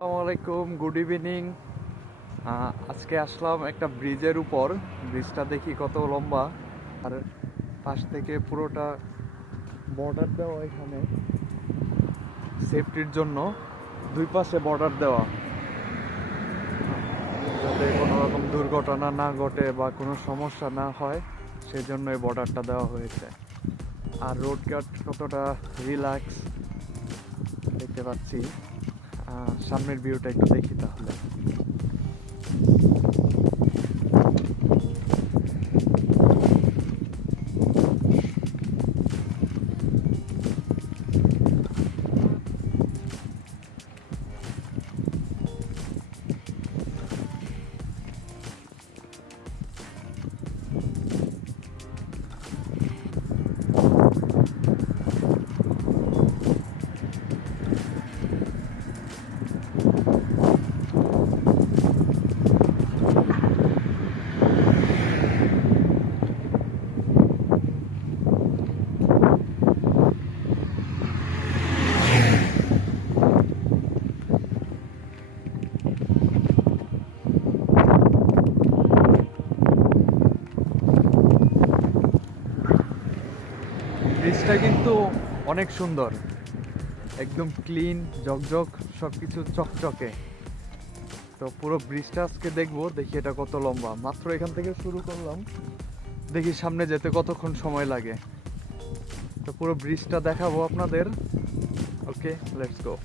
আসসালামু আলাইকুম good evening আজকে আসলাম একটা ব্রিজের উপর। ব্রিজটা দেখি কত লম্বা। আর পাশ থেকে পুরোটা বর্ডার দেওয়া এখানে। সেফটির জন্য দুই পাশে বর্ডার দেওয়া। যাতে কোনো রকম দুর্ঘটনা না ঘটে বা কোনো সমস্যা না হয় সেজন্য এই বর্ডারটা দেওয়া হয়েছে। আর রোড গার্ড কতটা রিল্যাক্স দেখতে পাচ্ছি। সামনের ভিউটা একটু দেখি তাহলে ব্রিজটা কিন্তু অনেক সুন্দর। একদম ক্লিন ঝকঝক সব কিছু চকচকে। তো পুরো ব্রিজটা আজকে দেখব, দেখি এটা কত লম্বা। মাত্র এখান থেকে শুরু করলাম। দেখি সামনে যেতে কতক্ষণ সময় লাগে। তো পুরো ব্রিজটা দেখাবো আপনাদের। ওকে লেটস গো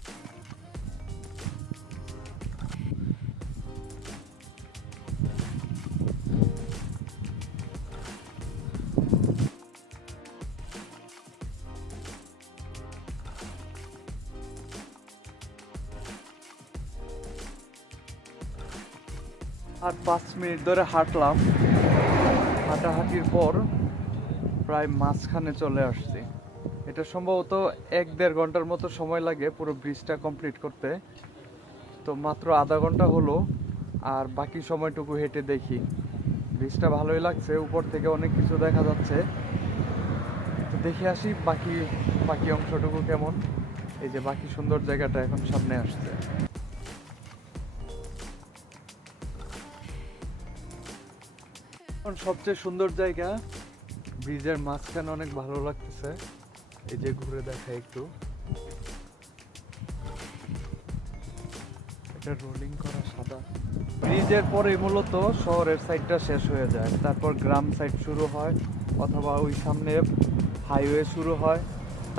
আর পাঁচ মিনিট ধরে হাঁটলাম। হাঁটাহাঁটির পর প্রায় মাঝখানে চলে আসছি। এটা সম্ভবত এক দেড় ঘণ্টার মতো সময় লাগে পুরো ব্রিজটা কমপ্লিট করতে। তো মাত্র আধা ঘণ্টা হলো আর বাকি সময়টুকু হেঁটে দেখি। ব্রিজটা ভালোই লাগছে, উপর থেকে অনেক কিছু দেখা যাচ্ছে। তো দেখে আসি বাকি বাকি অংশটুকু কেমন। এই যে বাকি সুন্দর জায়গাটা এখন সামনে আসছে। এখন সবচেয়ে সুন্দর জায়গা, ব্রিজের মাঝখানে অনেক ভালো লাগতেছে। এই যে ঘুরে দেখা একটু। এটা রোলিং করা সাদা। ব্রিজের পরে মূলত শহরের সাইডটা শেষ হয়ে যায়। তারপর গ্রাম সাইড শুরু হয়, অথবা ওই সামনে হাইওয়ে শুরু হয়।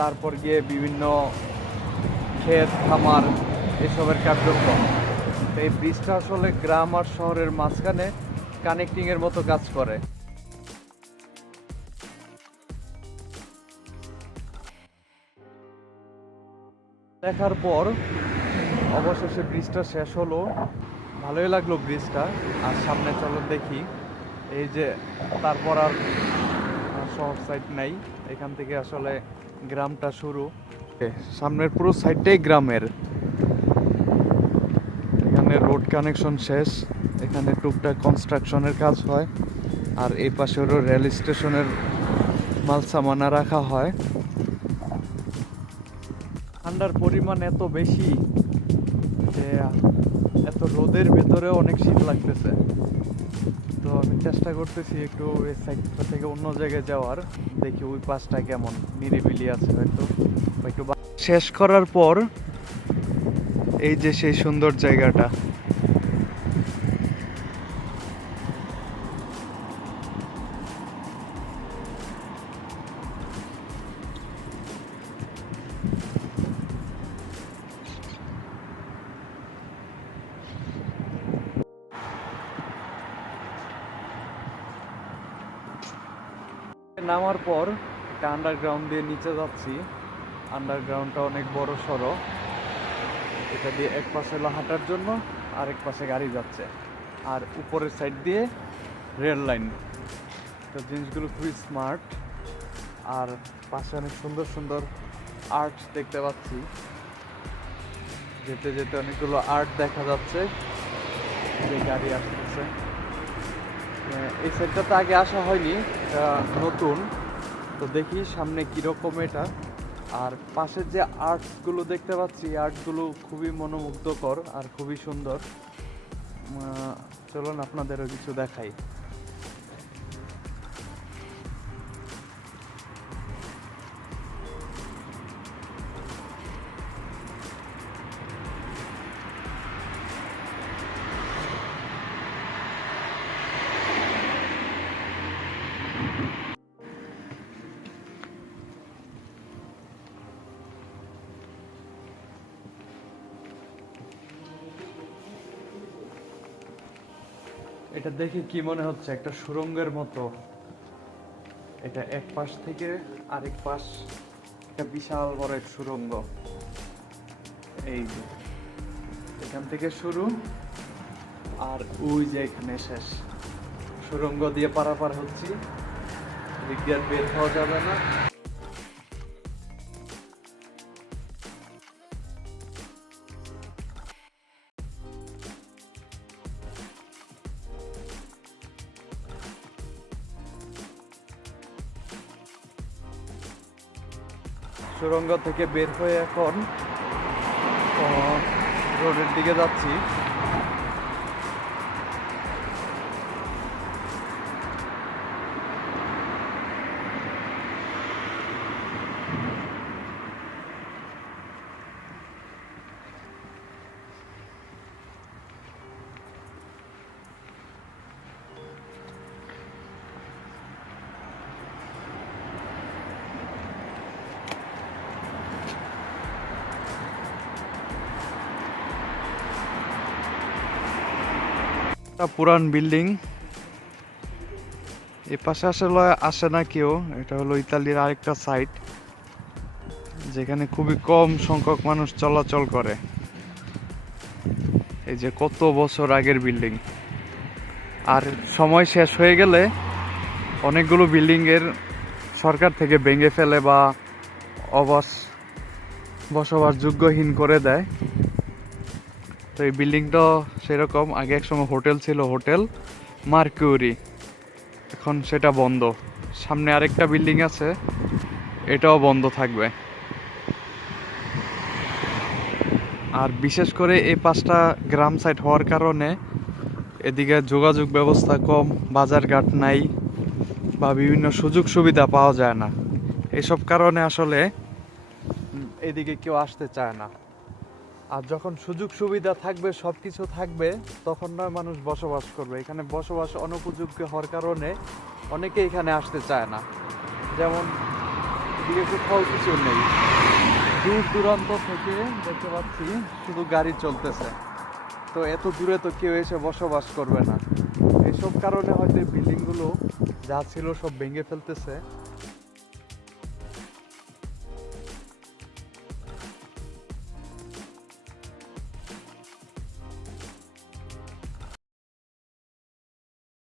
তারপর গিয়ে বিভিন্ন ক্ষেত, খামার, এসবের কার্যক্রম। এই ব্রিজটা আসলে গ্রাম আর শহরের মাঝখানে কানেক্টিং এর মতো কাজ করে। দেখার পর অবশেষে ব্রিজটা শেষ হলো। ভালোই লাগল ব্রিজটা আর সামনে চলো দেখি। এই যে তারপর আর শহর সাইড নাই। এখান থেকে আসলে গ্রামটা শুরু। সামনের পুরো সাইডটাই গ্রামের। কানেকশন শেষ। এখানে টুকটাক কনস্ট্রাকশনের কাজ হয়। আর এই পাশে হলো রেল স্টেশনের মাল সামানা রাখা হয়। ঠান্ডার পরিমাণ এত বেশি যে এত রোদের ভেতরে অনেক শীত লাগতেছে। তো আমি চেষ্টা করতেছি একটু এই সাইডটা থেকে অন্য জায়গায় যাওয়ার, দেখি ওই পাশটা কেমন নিরিবিলি আছে হয়তো। একটু শেষ করার পর এই যে সেই সুন্দর জায়গাটা। নামার পর একটা আন্ডারগ্রাউন্ড দিয়ে নিচে যাচ্ছি। আন্ডারগ্রাউন্ডটা অনেক বড় সড়ো। এটা দিয়ে এক পাশে হাঁটার জন্য আর এক পাশে গাড়ি যাচ্ছে। আর উপরের সাইড দিয়ে রেল লাইন তো জিনিসগুলো খুবই স্মার্ট আর পাশে অনেক সুন্দর সুন্দর আর্ট দেখতে পাচ্ছি। যেতে যেতে অনেকগুলো আর্ট দেখা যাচ্ছে। যে গাড়ি আসতেছে। আহ, সাইডটা তো আগে আসা হয়নি এটা নতুন। তো দেখি সামনে কীরকম এটা। আর পাশের যে আর্টসগুলো দেখতে পাচ্ছি আর্টগুলো খুবই মনোমুগ্ধকর আর খুবই সুন্দর। চলুন আপনাদেরও কিছু দেখাই। এটা দেখে কি মনে হচ্ছে? একটা সুরঙ্গের মতো। এটা এক পাশ থেকে আরেক পাশ একটা বিশাল বড় এক সুরঙ্গ। এই এখান থেকে শুরু আর ওই যে এখানে শেষ। সুরঙ্গ দিয়ে পারাপার হচ্ছি। বিজ্ঞান বের হওয়া যাবে না। সুরঙ্গ থেকে বের হয়ে এখন রোডের দিকে যাচ্ছি। একটা পুরান বিল্ডিং। এ পাশে আসলে আসে না কেউ, এটা হলো ইতালির আরেকটা সাইট যেখানে খুবই কম সংখ্যক মানুষ চলাচল করে। এই যে কত বছর আগের বিল্ডিং। আর সময় শেষ হয়ে গেলে অনেকগুলো বিল্ডিং এর সরকার থেকে ভেঙে ফেলে বা অবাস বসবাস যোগ্যহীন করে দেয়। তো এই বিল্ডিংটা সেরকম, আগে একসময় হোটেল ছিল, হোটেল মার্কিউরি। এখন সেটা বন্ধ। সামনে আরেকটা বিল্ডিং আছে, এটাও বন্ধ থাকবে। আর বিশেষ করে এই পাঁচটা গ্রাম সাইড হওয়ার কারণে এদিকে যোগাযোগ ব্যবস্থা কম বাজারঘাট নাই, বা বিভিন্ন সুযোগ সুবিধা পাওয়া যায় না। এসব কারণে আসলে এদিকে কেউ আসতে চায় না। আর যখন সুযোগ সুবিধা থাকবে সব কিছু থাকবে, তখন নয় মানুষ বসবাস করবে। এখানে বসবাস অনুপযোগ্য হওয়ার কারণে অনেকে এখানে আসতে চায় না। যেমন এদিকে কোথাও কিছু নেই। দূর দূরান্ত থেকে দেখতে পাচ্ছি শুধু গাড়ি চলতেছে। তো এত দূরে তো কেউ এসে বসবাস করবে না। এসব কারণে হয়তো বিল্ডিংগুলো যা ছিল সব ভেঙে ফেলতেছে।